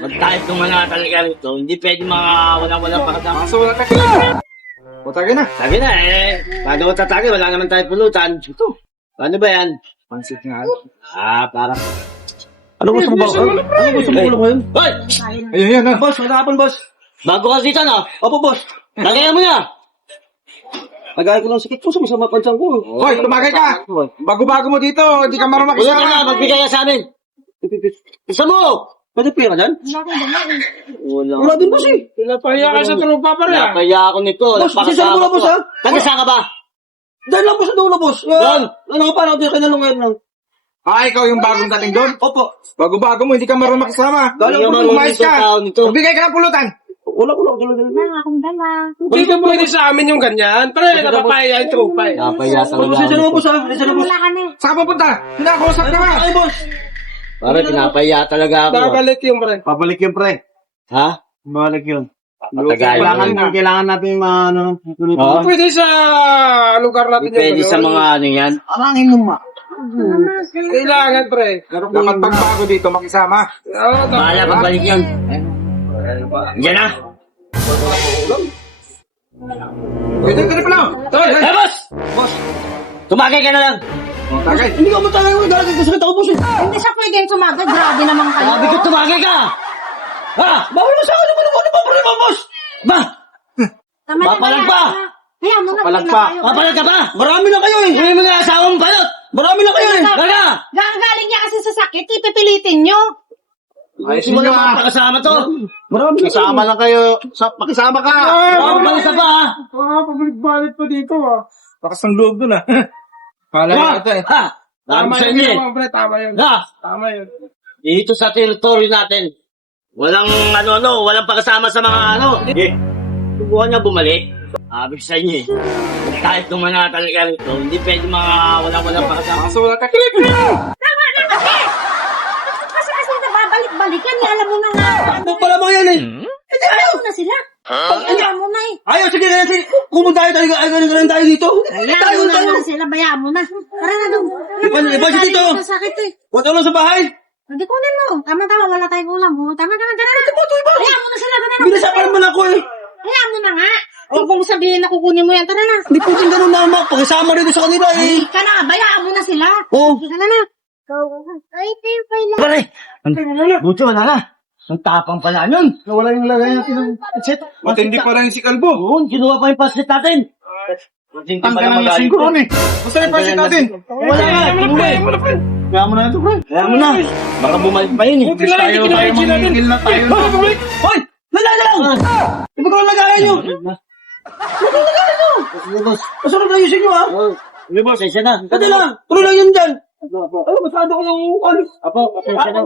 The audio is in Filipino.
Mag-type ng mga talaga rito, hindi pwede mga walang pakasama. So, wala tayo. Butagin na. Sabi na paano ko tatagay? Wala naman tayo pulutan. Ito, paano ba yan? Pansit nga. Parang... Ano gusto mo ba? Ano gusto mo ulo ko yun? Hoy! Ayun yan, ha? Boss, magkakapon, boss. Bago ka dito, no? Opo, boss. Lagayan mo na! Nagaya ko lang sakit ko sa masama pansang ko. Hoy, tumagay ka. Bago-bago mo dito. Hindi ka marunong Ulo ka na, makisama. magbigay ka sa amin! Isa mo! Pwede pera dyan? Wala. Wala din, boss eh. Pinapahiya ka sa tropa pa rin. Nakaya ako nito. Boss, sisyan mo na, boss, ha? Taga-saan ka ba? Dahil lang po sa dulo, boss. Doon. Ano ka parang di ka nalungan lang. Ikaw yung bagong dating doon? Opo. Bago-bago mo, hindi ka marunong makisama. Hindi ka marunong Umayos dito, ka. tao nito. Magbigay ka ng pulutan. Wala ko lang. Dala. Hindi ka pwede sa amin yung ganyan. Pare, napapahiya yung tropa eh. Napaya Boss, talaga. sisyan mo, boss, ha? Sisyan mo, boss. Saan ka pupunta? Hinakausap ka ba? Ay, boss. Pare, pinapaya talaga ako. Babalik yung pre. Pabalik yun, pre. Ha? Balik yun. Patagayan. Kailangan natin yung mga, ano, Oo. Pwede sa lugar natin yung Pwede sa mga ano yan. Arangin mo, ma. Kailangan pre. Dapat pagbago dito, makisama. Oo, Bahala, pagbalik yun. Yan na. Pwede ka rin pala. Eh, boss! Boss! Tumagay ka na lang. Tagay. Hindi ka matangay mo. Dala ka sakit ako, boss. Hindi siya pwedeng sumagad. Grabe naman kayo. Sabi ko tumagay ka. Ha? Bawal mo sa akin. Ano ba problema, boss? Ba? Tama na Papalag pa. Kaya mo na. Papalag wala pa. kayo. Papalag ka ba? Marami na kayo eh. Kunin mo na asawa mong balot. Marami na kayo eh. Gaga! Gagaling niya kasi sa sakit. Ipipilitin nyo. Ayusin mo na mga pakasama to. Marami na kayo. Kasama lang kayo. Makisama ka. Papalag pa ha. pabalik-balik pa dito ah. Bakas ng loob dun, ha? Pala Ha? ito eh. Ha? Tama sa inyo eh. naman, pre. Tama yun. Ha? Tama yun. Dito sa territory natin. Walang ano-ano, walang pakasama sa mga ano. Eh, subukan niya bumalik. Sabi ko sa inyo eh. Kahit nung mga talaga rito, hindi pwede mga walang pakasama. So, wala tayo. Tama na kasi nababalik-balikan. Alam mo na nga. Ano pala mga yan eh? Ayaw mo na sila. Ayaw mo na eh. Ayaw, sige. Kumun tayo tayo dito. Ayaw mo na sila. Bayaan mo na. Tara na doon. Iba si Tito. Sa sakit eh. Huwag ka lang sa bahay. Hindi kunin mo. Tama, wala tayong ulam. Tama. Hayaan mo na sila. Tara na. Binasapan mo na ako eh. Hayaan mo na nga. Huwag mong sabihin na kukunin mo yan. Tara na. Hindi po din ganun naman. Pakisama rin sa kanila eh. Hindi ka na. Bayaan mo na sila. Oo. Tara na. Ay, pay lang. Pare, buti wala na. Ang tapang pala yun. Nawala yung lagay natin ng headset. Matindi pa rin si Kalbo. Doon, kinuha pa yung paslit natin. Hindi Ang pala ganang magalit lasing ko to. ron eh. Gusto na yung pansit natin. Wala na, kinuha eh. Kaya mo na ito, pre. Kaya mo na. Baka bumalik pa yun eh. Buti lang, hindi Tayo mamingil na tayo. Hoy! Nalalaw! Iba ko lang lagayan nyo! Sige, boss. Masarap na ayusin nyo ha! Sige, boss, isa na. Pwede lang! Tuloy lang yun dyan! Ano, masyado ko yung alis. Apo, isa na.